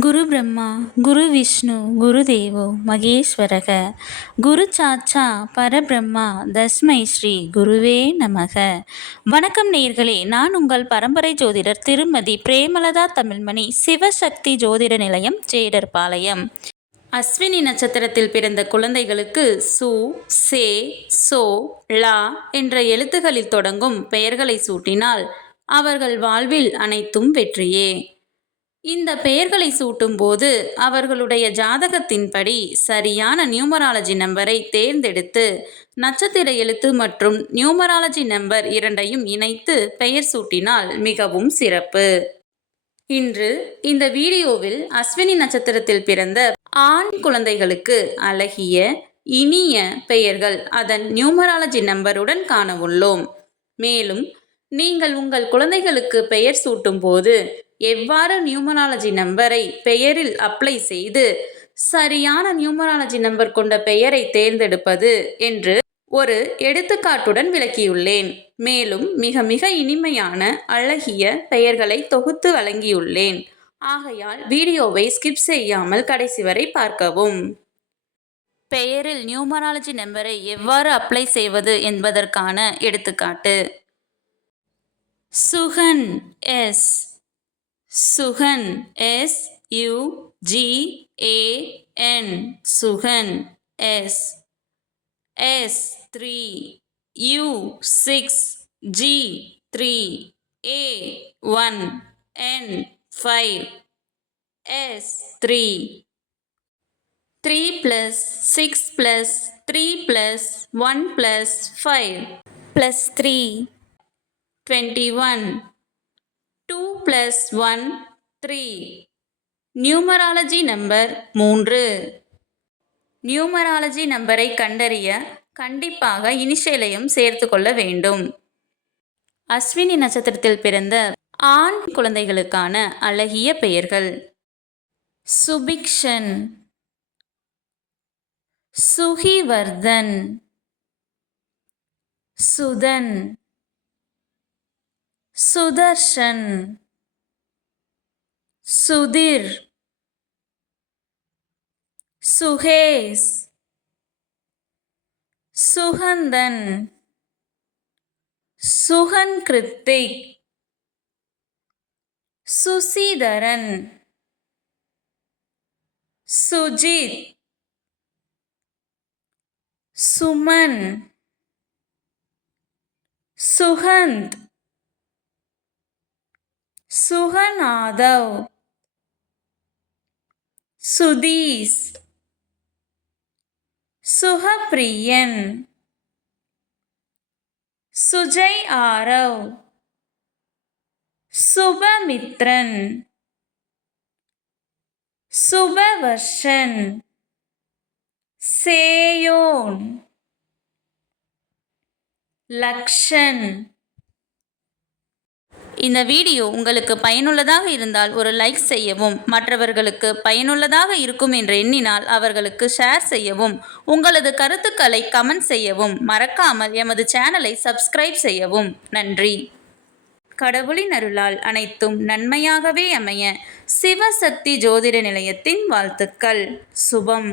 குரு பிரம்மா குரு விஷ்ணு குரு தேவோ மகேஸ்வரக. குரு சாச்சா பரபிரம்மா தஸ்மை ஸ்ரீ குருவே நமக. வணக்கம் நேர்களே நான் உங்கள் பரம்பரை ஜோதிடர் திருமதி பிரேமலதா தமிழ்மணி சிவசக்தி ஜோதிட நிலையம் ஜேடர்பாளையம் அஸ்வினி நட்சத்திரத்தில் பிறந்த குழந்தைகளுக்கு சு சே சோ லா என்ற எழுத்துகளில் தொடங்கும் பெயர்களை சூட்டினால் அவர்கள் வாழ்வில் அனைத்தும் வெற்றியே. இந்த பெயர்களை சூட்டும்போது அவர்களுடைய ஜாதகத்தின்படி சரியான நியூமராலஜி நம்பரை தேர்ந்தெடுத்து நட்சத்திர எழுத்து மற்றும் நியூமராலஜி நம்பர் இரண்டையும் இணைத்து பெயர் சூட்டினால் மிகவும் சிறப்பு. இன்று இந்த வீடியோவில் அஸ்வினி நட்சத்திரத்தில் பிறந்த ஆண் குழந்தைகளுக்கு அழகிய இனிய பெயர்கள் அதன் நியூமராலஜி நம்பருடன் காண உள்ளோம். மேலும் நீங்கள் உங்கள் குழந்தைகளுக்கு பெயர் சூட்டும் போது எவ்வாறு நியூமராலஜி நம்பரை பெயரில் அப்ளை செய்து சரியான நியூமராலஜி நம்பர் கொண்ட பெயரை தேர்ந்தெடுப்பது என்று ஒரு எடுத்துக்காட்டுடன் விளக்கியுள்ளேன். மேலும் மிக மிக இனிமையான அழகிய பெயர்களை தொகுத்து வழங்கியுள்ளேன். ஆகையால் வீடியோவை ஸ்கிப் செய்யாமல் கடைசி வரை பார்க்கவும். பெயரில் நியூமராலஜி நம்பரை எவ்வாறு அப்ளை செய்வது என்பதற்கான எடுத்துக்காட்டு. Sugan S. Sugan S U G A N Sugan S S three U six G three A one N five S three three plus six plus three plus one plus five plus three twenty one two plus one three numerology number மூன்று. Numerology நம்பரை கண்டறிய கண்டிப்பாக இனிஷியலையும் சேர்த்து கொள்ள வேண்டும். அஸ்வினி நட்சத்திரத்தில் பிறந்த ஆண் குழந்தைகளுக்கான அழகிய பெயர்கள். சுபிக்ஷன். சுகிவர்தன். சுதன். சுதர்ஷன் சுதிர் சுகேஸ் சுகந்தன் சுகன் கிருத்திக் சுசீதரன் சுஜித் சுமன் சுகந்த் சுகநாதவ். சுதீஸ் சுகப்பிரியன். சுஜய் ஆரவ் சுபமித்ரன். சுபவர்ஷன். சேயோன். லக்ஷன். இந்த வீடியோ உங்களுக்கு பயனுள்ளதாக இருந்தால் ஒரு லைக் செய்யவும் மற்றவர்களுக்கு பயனுள்ளதாக இருக்கும் என்று எண்ணினால் அவர்களுக்கு ஷேர் செய்யவும் உங்களது கருத்துக்களை கமெண்ட் செய்யவும் மறக்காமல் எமது சேனலை சப்ஸ்கிரைப் செய்யவும். நன்றி. கடவுளின் அருளால் அனைத்தும் நன்மையாகவே அமைய சிவசக்தி ஜோதிட நிலையத்தின் வாழ்த்துக்கள். சுபம்.